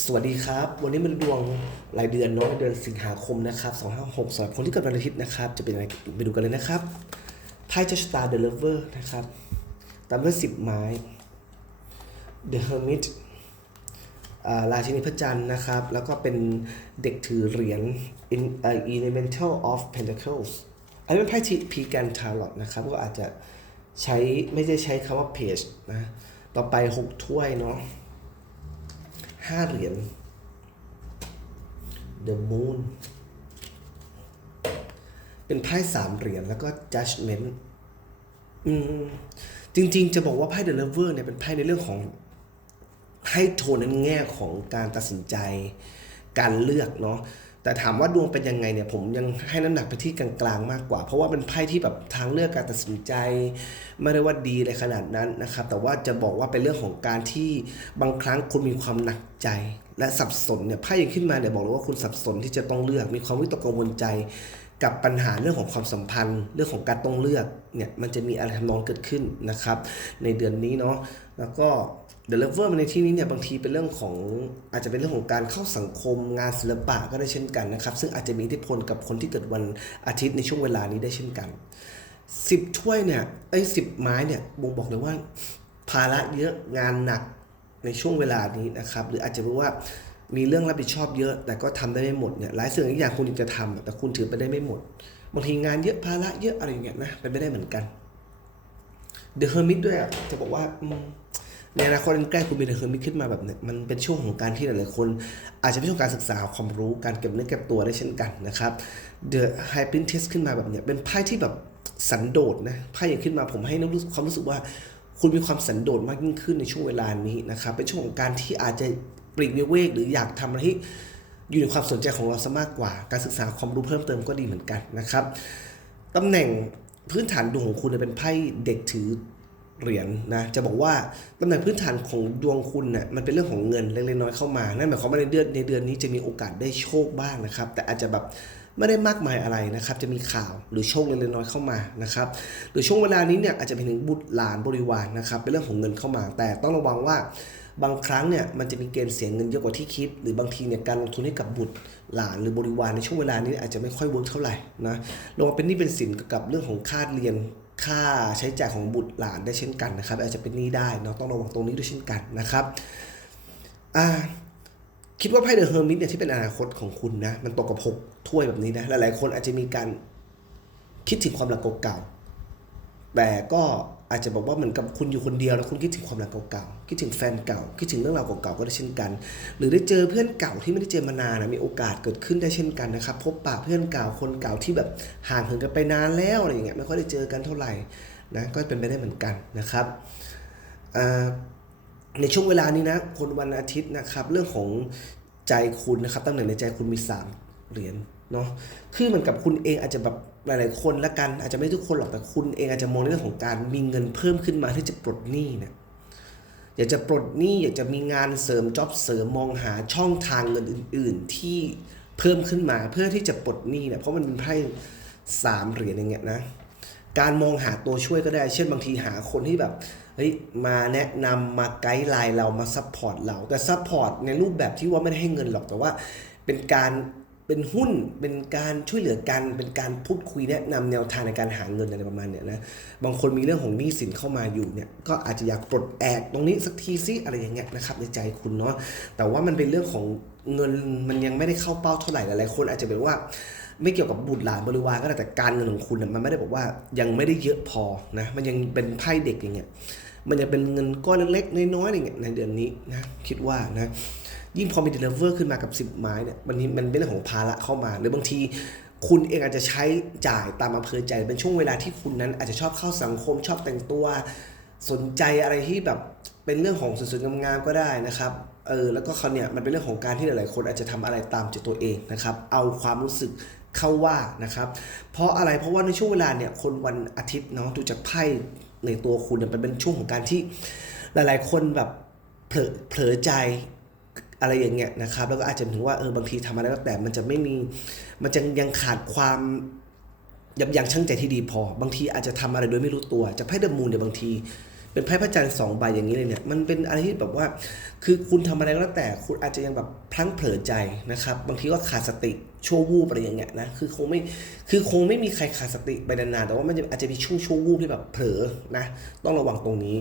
สวัสดีครับ วันนี้มันดวงรายเดือนเนาะเดือนสิงหาคมนะครับ256สำหรับคนที่เกิดวันอาทิตย์นะครับ จะเป็นอะไรไปดูกันเลยนะครับไพ่เจ้าชะตา The Lover นะครับตามด้วยสิบไม้ The Hermit ราชินีพระจันทร์นะครับ แล้วก็เป็นเด็กถือเหรียญ in Elemental of Pentacles อันนี้เป็นไพ่ทีพีแกนทาร์ลอตนะครับ ก็อาจจะใช้ไม่ได้ใช้คำว่า page นะ ต่อไป 6 ถ้วยเนาะ ห้าเหรียญ The Moon เป็นไพ่สามเหรียญแล้วก็ Judgment อืมจริง ๆ จะบอกว่าไพ่ The Lover เนี่ยเป็นไพ่ในเรื่องของให้โทนในแง่ของการตัดสินใจ การเลือกเนาะ แต่ถามว่าดวงเป็นยังไงเนี่ยผมยังให้น้ำหนักไปที่กลางๆมากกว่า เพราะว่าเป็นไพ่ที่แบบทางเลือกการตัดสินใจ ไม่ได้ว่าดีเลยขนาดนั้นนะครับ แต่ว่าจะบอกว่าเป็นเรื่องของการที่บางครั้งคุณมีความหนักใจ และสับสนเนี่ยไพ่ยังขึ้นมาเนี่ยบอกเลยว่าคุณสับสนที่จะต้องเลือกมีความวิตกกังวลใจ กับปัญหาเรื่องของความสัมพันธ์ เรื่องของการต้องเลือกเนี่ยมันจะมีอะไรทำนองเกิดขึ้นนะครับ ในเดือนนี้เนาะแล้วก็ The Lover ในที่นี้เนี่ยบางทีเป็นเรื่องของอาจจะเป็นเรื่องของการเข้าสังคมงานศิลปะก็ได้เช่นกันนะครับซึ่งอาจจะมีอิทธิพลกับคนที่เกิดวันอาทิตย์ในช่วงเวลานี้ได้เช่นกันสิบถ้วยเนี่ยไอ้สิบไม้เนี่ยบ่งบอกเลยว่า ภาระเยอะงานหนักในช่วงเวลานี้นะครับ หรืออาจจะเป็นว่า มีเรื่องรับผิดชอบเยอะ แต่ก็ทำได้ไม่หมดเนี่ยหลายสิ่งหลายอย่างคุณอยากจะทำแต่คุณถือไปได้ไม่หมดบางทีงานเยอะภาระเยอะอะไรอย่างเงี้ยนะเป็นไม่ได้เหมือนกันเดอะเฮอร์มิตด้วยอะจะบอกว่าในอนาคตอันใกล้คุณมีเดอะเฮอร์มิตขึ้นมาแบบเนี้ยมันเป็นช่วงของการที่หลายๆคน อาจจะเป็นช่วงการศึกษาความรู้การเก็บเนื้อเก็บตัวได้เช่นกันนะครับเดอะไฮป r นเทสขึ้นมาแบบเนี้ยเป็นไพ่ที่แบบสันโดษนะไพ่อย่างขึ้นมาผมให้นึกรู้ความรู้สึกว่าคุณมีความสันโดษมากยิ่งขึ้นในช่วงเวลานี้นะครับเป็นช่วงของการที่อาจจะ ปลีกวิเวกหรืออยากทำอะไรที่อยู่ในความสนใจของเราซะมากกว่า การศึกษาความรู้เพิ่มเติมก็ดีเหมือนกันนะครับตำแหน่งพื้นฐานดวงของคุณเป็นไพ่เด็กถือเหรียญนะจะบอกว่าตำแหน่งพื้นฐานของดวงคุณเนี่ยมันเป็นเรื่องของเงินเล็กๆน้อยเข้ามานั่นหมายความว่าในเดือนในเดือนนี้จะมีโอกาสได้โชคบ้างนะครับ แต่อาจจะแบบไม่ได้มากมายอะไรนะครับ จะมีข่าวหรือโชคเล็กๆน้อยเข้ามานะครับหรือช่วงเวลานี้เนี่ยอาจจะเป็นถึงบุตรหลานบริวารนะครับเป็นเรื่องของเงินเข้ามา แต่ต้องระวังว่า บางครั้งเนี่ยมันจะมีเกณฑ์เสียเงินเยอะกว่าที่คิด หรือบางทีเนี่ยการลงทุนให้กับบุตรหลานหรือบริวารในช่วงเวลานี้อาจจะไม่ค่อยเวิร์กเท่าไหร่นะลงมาเป็นนี้เป็นสินกับเรื่องของค่าเรียนค่าใช้จ่ายของบุตรหลานได้เช่นกันนะครับ อาจจะเป็นนี้ได้เนาะต้องระวังตรงนี้ด้วยเช่นกันนะครับอ่าคิดว่าไพ่เดอะเฮอร์มิตเนี่ยที่เป็นอนาคตของคุณนะมันตกกับหกถ้วยแบบนี้นะหลายๆคนอาจจะมีการคิดถึงความรักเก่าแต่ก็ อาจจะบอกว่าเหมือนกับคุณอยู่คนเดียวแล้วคุณคิดถึงความรักเก่าๆคิดถึงแฟนเก่าคิดถึงเรื่องราวเก่าๆก็ได้เช่นกัน หรือได้เจอเพื่อนเก่าที่ไม่ได้เจอมานานนะมีโอกาสเกิดขึ้นได้เช่นกันนะครับพบปะเพื่อนเก่าคนเก่าที่แบบห่างเหินกันไปนานแล้วอะไรอย่างเงี้ยไม่ค่อยได้เจอกันเท่าไหร่นะก็เป็นไปได้เหมือนกันนะครับในช่วงเวลานี้นะคนวันอาทิตย์นะครับเรื่องของใจคุณนะครับตำแหน่งในใจคุณมี 3 เหรียญเนาะคือเหมือนกับคุณเองอาจจะแบบหลาย ๆ คนละกันอาจจะไม่ทุกคนหรอกแต่คุณเองอาจจะมองในเรื่องของการมีเงินเพิ่มขึ้นมาที่จะปลดหนี้เนี่ยอยากจะปลดหนี้อยากจะมีงานเสริมจ็อบเสริมมองหาช่องทางเงินอื่น ๆ ที่เพิ่มขึ้นมาเพื่อที่จะปลดหนี้เนี่ยเพราะมันเป็นไพ่สามเหรียญอย่างเงี้ยนะการมองหาตัวช่วยก็ได้ เช่นบางทีหาคนที่แบบเฮ้ยมาแนะนำมาไกด์ไลน์เรามาซัพพอร์ตเราแต่ซัพพอร์ตในรูปแบบที่ว่าไม่ได้ให้เงินหรอกแต่ว่าเป็นการ เป็นหุ้นเป็นการช่วยเหลือกันเป็นการพูดคุยแนะนำแนวทางในการหาเงินอะไรประมาณเนี้ยนะบางคนมีเรื่องของหนี้สินเข้ามาอยู่เนี่ยก็อาจจะอยากปลดแอกตรงนี้สักทีซิอะไรอย่างเงี้ยนะครับในใจคุณเนาะแต่ว่ามันเป็นเรื่องของเงินมันยังไม่ได้เข้าเป้าเท่าไหร่หลายๆคนอาจจะเป็นว่าไม่เกี่ยวกับบุตรหลานบริวารก็แต่การเงินของคุณน่ะมันไม่ได้บอกว่ายังไม่ได้เยอะพอนะมันยังเป็นไพ่เด็กอย่างเงี้ย มันจะเป็นเงินก้อนเล็กๆน้อยๆอย่างเงี้ยในเดือนนี้นะคิดว่านะยิ่งพอมีเดลิเวอร์ขึ้นมากับ 10 ไม้เนี่ยมันนี้มันเป็นเรื่องของภาระเข้ามา หรือบางทีคุณเองอาจจะใช้จ่ายตามอำเภอใจเป็นช่วงเวลาที่คุณนั้น อาจจะชอบเข้าสังคมชอบแต่งตัวสนใจอะไรที่แบบเป็นเรื่องของสวยๆงามๆก็ได้นะครับเออแล้วก็เขาเนี่ยมันเป็นเรื่องของการที่หลายๆคนอาจจะทำอะไรตามใจตัวเองนะครับเอาความรู้สึกเข้าว่านะครับเพราะอะไรเพราะว่าในช่วงเวลาเนี่ยคนวันอาทิตย์เนาะดูจากไพ่ ในตัวคุณเนี่ยมันเป็นช่วงของการที่หลาย ๆ คนแบบเผลอเผลอใจอะไรอย่างเงี้ยนะครับ แล้วก็อาจจะถึงว่าเออบางทีทำอะไรก็แต่มันจะไม่มีมันจะยังขาดความยับยั้งชั่งใจที่ดีพอ บางทีอาจจะทำอะไรโดยไม่รู้ตัว จะไพ่เดิมูนเนี่ยบางที เป็นไพ่พระจันทร์สองใบอย่างนี้เลยเนี่ยมันเป็นอะไรที่แบบว่า คือคุณทำอะไรก็แล้วแต่คุณอาจจะยังแบบพลั้งเผลอใจนะครับ บางทีก็ขาดสติชั่ววูบอะไรอย่างเงี้ยนะคือคงไม่คือคงไม่มีใครขาดสติไปนานๆแต่ว่ามันจะอาจจะมีช่วงชั่ววูบที่แบบเผลอนะต้องระวังตรงนี้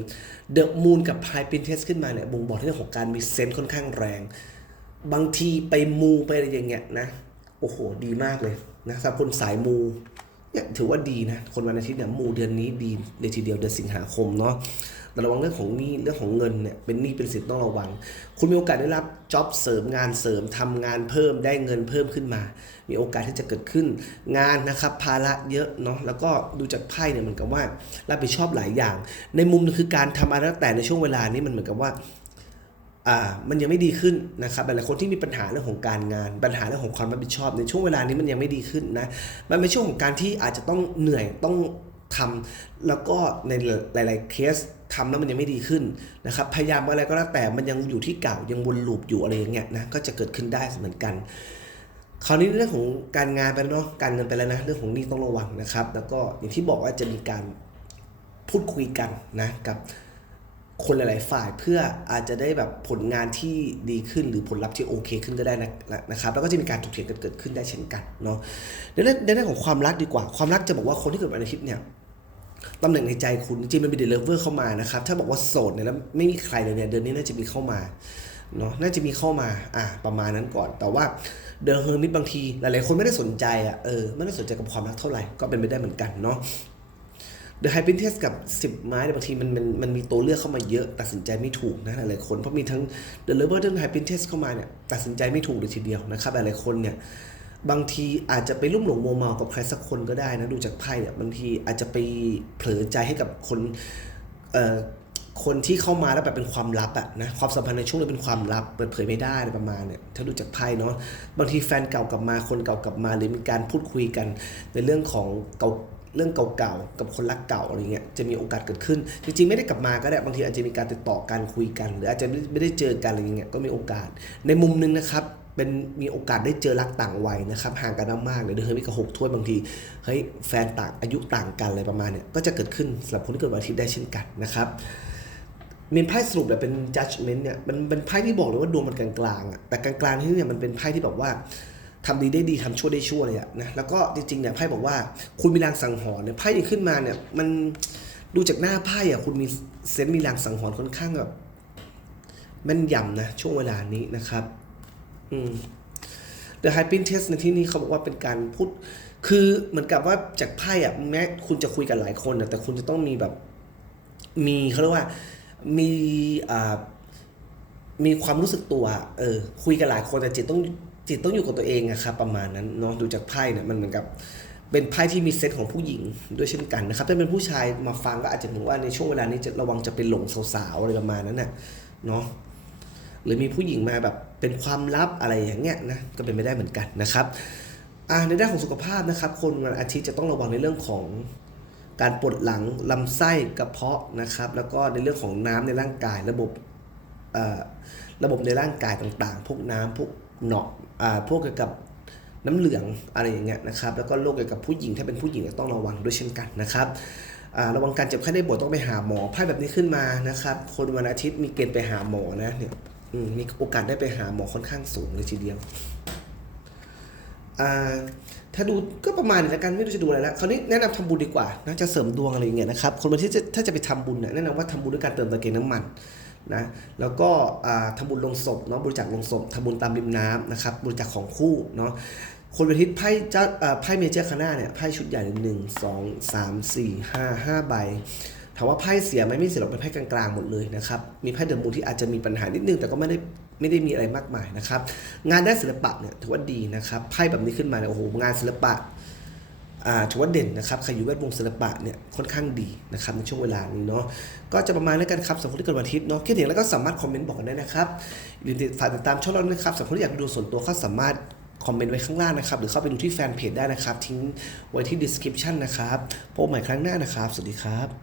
เดอะมูนกับพายปินเทสขึ้นมาเนี่ยบ่งบอกเรื่องของการมีเซนส์ค่อนข้างแรง บางทีไปมูไปอะไรอย่างเงี้ยนะโอ้โหดีมากเลยนะสำหรับคนสายมู เนี่ยถือว่าดีนะ คนวันอาทิตย์เนี่ยมูเดือนนี้ดีเลยทีเดียวเดือนสิงหาคมเนาะแต่ระวังเรื่องของหนี้เรื่องของเงินเนี่ยเป็นหนี้เป็นสินต้องระวัง คุณมีโอกาสได้รับจ็อบเสริมงานเสริมทำงานเพิ่มได้เงินเพิ่มขึ้นมา มีโอกาสที่จะเกิดขึ้นงานนะครับภาระเยอะเนาะแล้วก็ดูจากไพ่เนี่ยเหมือนกับว่ารับผิดชอบหลายอย่าง ในมุมนึงคือการทำอะไรแต่ในช่วงเวลานี้มันเหมือนกับว่า อ่ามันยังไม่ดีขึ้นนะครับหลายๆคนที่มีปัญหาเรื่องของการงาน ปัญหาเรื่องของความรับผิดชอบ ในช่วงเวลานี้มันยังไม่ดีขึ้นนะมันเป็นช่วงของการที่อาจจะต้องเหนื่อยต้องทำแล้วก็ในหลาย ๆเคสทำแล้วมันยังไม่ดีขึ้นนะครับพยายามอะไรก็แล้วแต่มันยังอยู่ที่เก่ายังวนลูปอยู่อะไรอย่างเงี้ยนะก็จะเกิดขึ้นได้เหมือนกันคราวนี้เรื่องของการงานไปแล้วเนาะการเงินไปแล้วนะเรื่องของนี้ต้องระวังนะครับ แล้วก็อย่างที่บอกว่าจะมีการพูดคุยกันนะกับ คนหลาย ๆ ฝ่ายเพื่ออาจจะได้แบบผลงานที่ดีขึ้นหรือผลลัพธ์ที่โอเคขึ้นก็ได้นะนะครับแล้วก็จะมีการถกเถียงกันเกิดขึ้นได้เช่นกันเนาะในเรื่องในเรื่องของความรักดีกว่า ความรักจะบอกว่าคนที่เกิดวันอาทิตย์เนี่ยตำแหน่งในใจคุณจริงมันมีเดลเวอร์เข้ามานะครับถ้าบอกว่าโสดเนี่ยแล้วไม่มีใครเลยเนี่ยเดือนนี้น่าจะมีเข้ามาเนาะน่าจะมีเข้ามาอะประมาณนั้นก่อน แต่ว่าเดอะเฮอร์มิตบางทีหลาย ๆ คนไม่ได้สนใจอะเออไม่ได้สนใจกับความรักเท่าไหร่ก็เป็นไปได้เหมือนกันเนาะ เดอะไฮปินเทสกับ 10 ไม้เนี่ยบางทีมันมันมันมีตัวเลือกเข้ามาเยอะ ตัดสินใจไม่ถูกนะหลายๆคน เพราะมีทั้งเดอะเลเวอร์เดอะไฮปินเทสเข้ามาเนี่ยตัดสินใจไม่ถูกเลยทีเดียวนะครับหลายๆคนเนี่ยบางทีอาจจะไปลุ่มหลงมัวเมากับใครสักคนก็ได้นะดูจากไพ่เนี่ยบางทีอาจจะไปเผลอใจให้กับคนเอ่อคนที่เข้ามาแล้วแบบเป็นความลับอะนะความสัมพันธ์ในช่วงนี้เป็นความลับเปิดเผยไม่ได้อะไรประมาณเนี่ยถ้าดูจากไพ่เนาะบางทีแฟนเก่ากลับมาคนเก่ากลับมาหรือมีการพูดคุยกันในเรื่องของเก่า เรื่องเก่าๆ กับคนรักเก่าอะไรเงี้ยจะมีโอกาสเกิดขึ้น จริงๆ ไม่ได้กลับมาก็ได้บางทีอาจจะมีการติดต่อการคุยกัน หรืออาจจะไม่ได้เจอกันอะไรเงี้ยก็มีโอกาส ในมุมหนึงนะครับเป็นมีโอกาสได้เจอรักต่างวัยนะครับห่างกันมากๆเลยเดือนมีกระหกถ้วยบางทีเฮ้ยแฟนต่างอายุต่างกันอะไรประมาณเนี้ยก็จะเกิดขึ้นสำหรับคนที่เกิดวันอาทิตย์ได้เช่นกันนะครับมีไพ่สรุปแบบเป็น judgment เนี่ยมันเป็นไพ่ที่บอกเลยว่าดวงมันกลางๆอะแต่กลางๆที่เนี่ยมันเป็นไพ่ที่แบบว่า ทำดีได้ดีทำชั่วได้ชั่วเลยอะนะแล้วก็จริงๆเนี่ยไพ่บอกว่าคุณมีรางสังหรณ์เนี่ยไพ่ยังขึ้นมาเนี่ยมันดูจากหน้าไพ่อะคุณมีเซนส์มีรางสังหรณ์ค่อนข้างแบบแม่นยำนะช่วงเวลานี้นะครับอืม The h y p i n Test ในที่นี้เขาบอกว่าเป็นการพูด คือเหมือนกับว่าจากไพ่อะแม้คุณจะคุยกับหลายคนอะแต่คุณจะต้องมีแบบ มีเขาเรียกว่ามีอ่ามีความรู้สึกตัว เออ คุยกับหลายคนแต่จิตต้อง จิตต้องอยู่กับตัวเองอะครับประมาณนั้นเนาะดูจากไพ่เนี่ยมันเหมือนกับเป็นไพ่ที่มีเซตของผู้หญิงด้วยเช่นกันนะครับถ้าเป็นผู้ชายมาฟังก็อาจจะถึงว่าในช่วงเวลานี้จะระวังจะไปหลงสาวๆอะไรประมาณนั้นน่ะเนาะหรือมีผู้หญิงมาแบบเป็นความลับอะไรอย่างเงี้ยนะก็เป็นไม่ได้เหมือนกันนะครับในด้านของสุขภาพนะครับ คนวันอาทิตย์จะต้องระวังในเรื่องของการปวดหลังลำไส้กระเพาะนะครับ แล้วก็ในเรื่องของน้ำในร่างกาย ระบบระบบในร่างกายต่างๆ พวกน้ำพวก หนอกอ่าพวกเกี่ยวกับน้ำเหลืองอะไรอย่างเงี้ยนะครับแล้วก็โรคเกี่ยวกับผู้หญิงถ้าเป็นผู้หญิงเนี่ยต้องระวังด้วยเช่นกันนะครับระวังการเจ็บไข้ได้ป่วยต้องไปหาหมอไพ่แบบนี้ขึ้นมานะครับ คนวันอาทิตย์มีเกณฑ์ไปหาหมอนะเนี่ยมีโอกาสได้ไปหาหมอค่อนข้างสูงเลยทีเดียวถ้าดูก็ประมาณนี้ล้วกันไม่รู้จะดูอะไรแล้วคราวนี้แนะนำทำบุญดีกว่านะจะเสริมดวงอะไรอย่างเงี้ยนะครับคนวันอาที่จะถ้าจะไปทำบุญเนี่ยแนะนำว่าทำบุญด้วยการเติมตะเกียงน้ำมัน นะแล้วก็ทำบุญลงศพเนาะบริจาคลงศพทำบุญตามริมน้ำนะครับบริจาคของคู่เนาะคนวันทิตไพ่เจ้าไพ่เมเจอร์คาน่าเนี่ยไพ่ชุดใหญ่หนึ่งสองสามสี่ห้าห้าใบถามว่าไพ่เสียไหมไม่เสียหรอกเป็นไพ่กลางๆหมดเลยนะครับมีไพ่เดอะมูนที่อาจจะมีปัญหานิดนึงแต่ก็ไม่ได้ไม่ได้มีอะไรมากมายนะครับงานด้านศิลปะเนี่ยถือว่าดีนะครับไพ่แบบนี้ขึ้นมาเนี่ยโอ้โหงานศิลปะ ถือว่าเด่นนะครับใครอยู่แวดวงศิลปะเนี่ยค่อนข้างดีนะครับในช่วงเวลานี้เนาะก็จะประมาณนี้กันครับสำหรับคนที่เกิดวันอาทิตย์เนาะคิดเห็นแล้วก็สามารถคอมเมนต์บอกกันได้นะครับอย่าลืมฝากติดตามช่องเราด้วยนะครับสำหรับคนที่อยากดูส่วนตัวก็สามารถคอมเมนต์ไว้ข้างล่างนะครับ หรือเข้าไปดูที่แฟนเพจได้นะครับ ทิ้งไว้ที่ description นะครับพบใหม่ครั้งหน้านะครับ สวัสดีครับ